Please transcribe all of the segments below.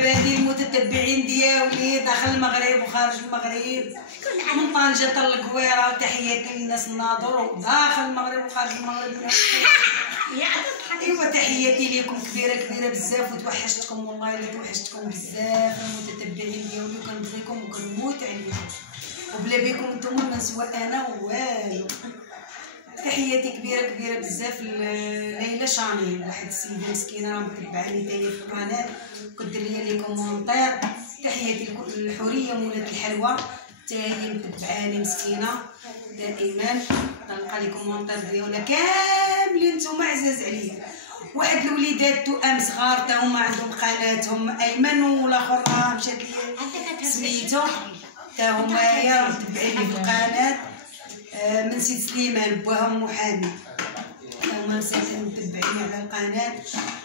لابادي المتتبعين ديالي داخل المغرب وخارج المغرب من طنجة حتى للقويرة، وتحياتي للناس الناظر داخل المغرب وخارج المغرب. ايوا تحياتي لكم كبيره بزاف، وتوحشتكم والله الا توحشتكم بزاف المتتبعين ديالي، وكنبغيكم وكنموت عليكم، وبلا بكم نتوما ما نسوى انا والو. تحياتي كبيره بزاف لليلى شامي، واحد السيده مسكينه راه متبعاني حتى هي في القناه وكدير لي كومونتير. تحياتي للحوريه مولات الحلوى حتى هي متبعاني مسكينه دائما، تلقى لي كومونتير ديالنا كاملين نتوما عزاز عليا. واحد الوليدات توأم صغار حتى هما عندهم قناتهم، ايمن والاخر مشات لي سميتو حتى هما يا متبعين في القناه، من سيد سليمان بوهم محامي هما متبعين على القناه.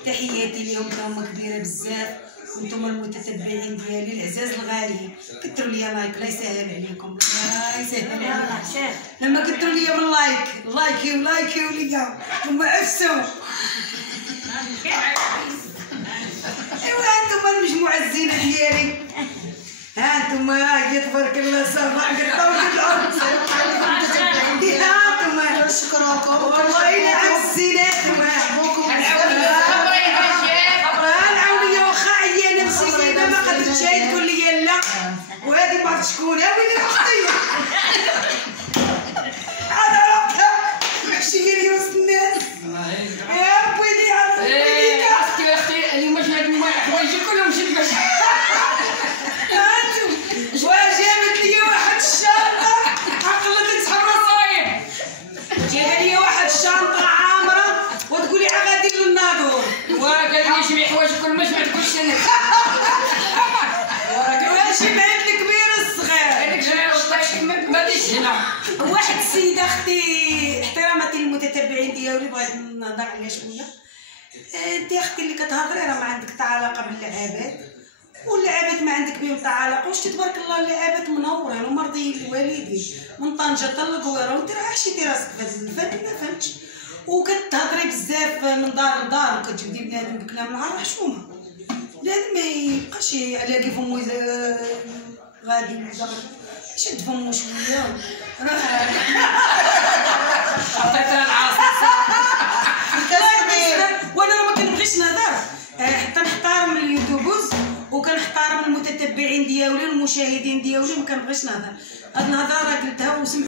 تحياتي ليهم هما كبيره بزاف، وانتم المتتبعين ديالي العزاز الغاليين. كثروا لي لايك، لا يسهل عليكم، لا يسهل عليكم لما كثروا لي من لايكيو ليا هما عفسوا. ايوا انتم المجموعه الزينه ديالي، ها انتم هاكي تبارك الله صافا قطاو الارض. ها انتم نشكركم والله الا عزينات العونيه، واخا عيانه مسكينه ما قدرتش تقول لي لا، وهذه ما عرفتش شكون ويلي اختي انا راه محشيه لي وسط الناس يا ويلي اختي اليوم جابني حوايجي كلهم شد وجابت لي واحد الشنطه عقلت تسحب الصايب، جابت لي واحد الشنطه عامره وتقولي غادي للناظور، وقال لي جميع حوايجي كل ما جمعت كلشي انا واش بعت الكبير الصغير هذيك جايه ما ديش هنا. واحد السيده اختي احتراماتي للمتتبعين ديالي بغيت نهضر عليها شويه. انت اختي اللي كتهضري راه ما عندك حتى علاقه باللعابات، واللعابات ما عندك بهم حتى علاقه، واش تبارك الله اللعابات منورين ومرضيين الوالدين من طنجه حتى للقويره، وانت راه عشتي راسك في هذا الفن ما فهمتش، وكتهضري بزاف من دار لدار وكتجبدي بنادم بكلام العار حشومه. بنادم ما يبقاش على كيف فمو غادي شد فمو شويه عطيتها العاصفه وانا ما كنبغيش نهضر، حتى نحترم اليوتيوبرز وكنحترم المتتبعين ديالي والمشاهدين ديالي، ما كنبغيش نهضر. هاد الهضره راه قلتها وسمعت